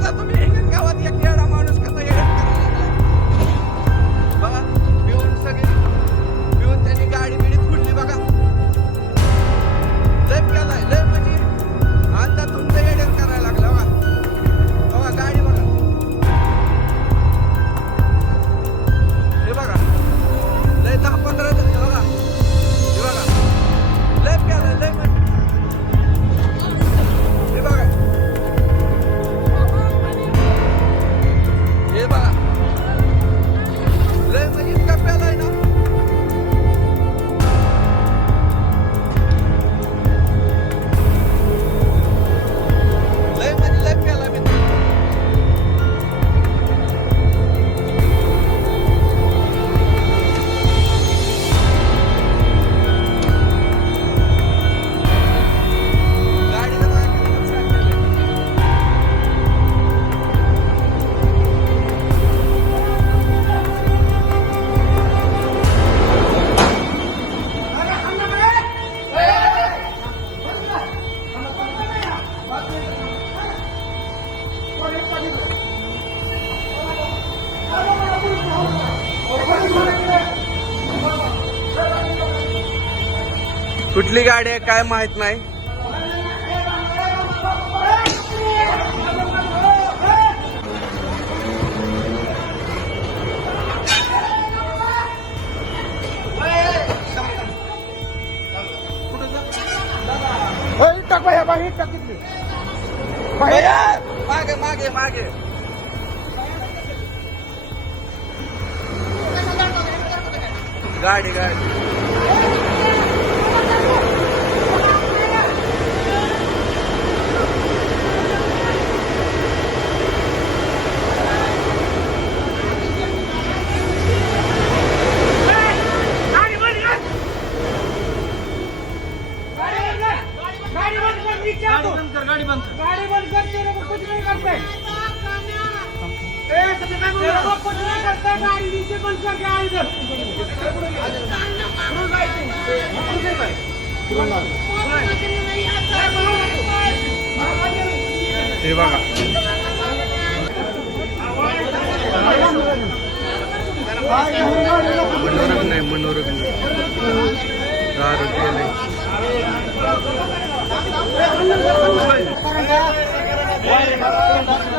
बघता तुम्ही कुठली गाडी आहे काय माहीत नाही. मागे मागे मागे. गाडी गाडी बंद कर. गाडी बंद कर. गाडी बंद कर. नीचे आतो. गाडी बंद कर तेरे को कुछ नहीं करते ए, को कुछ नहीं करता गाड़ी नीचे बंद करके आ इधर पुढून जायचं. पुढून जायचं. हे बघा 頑張れ!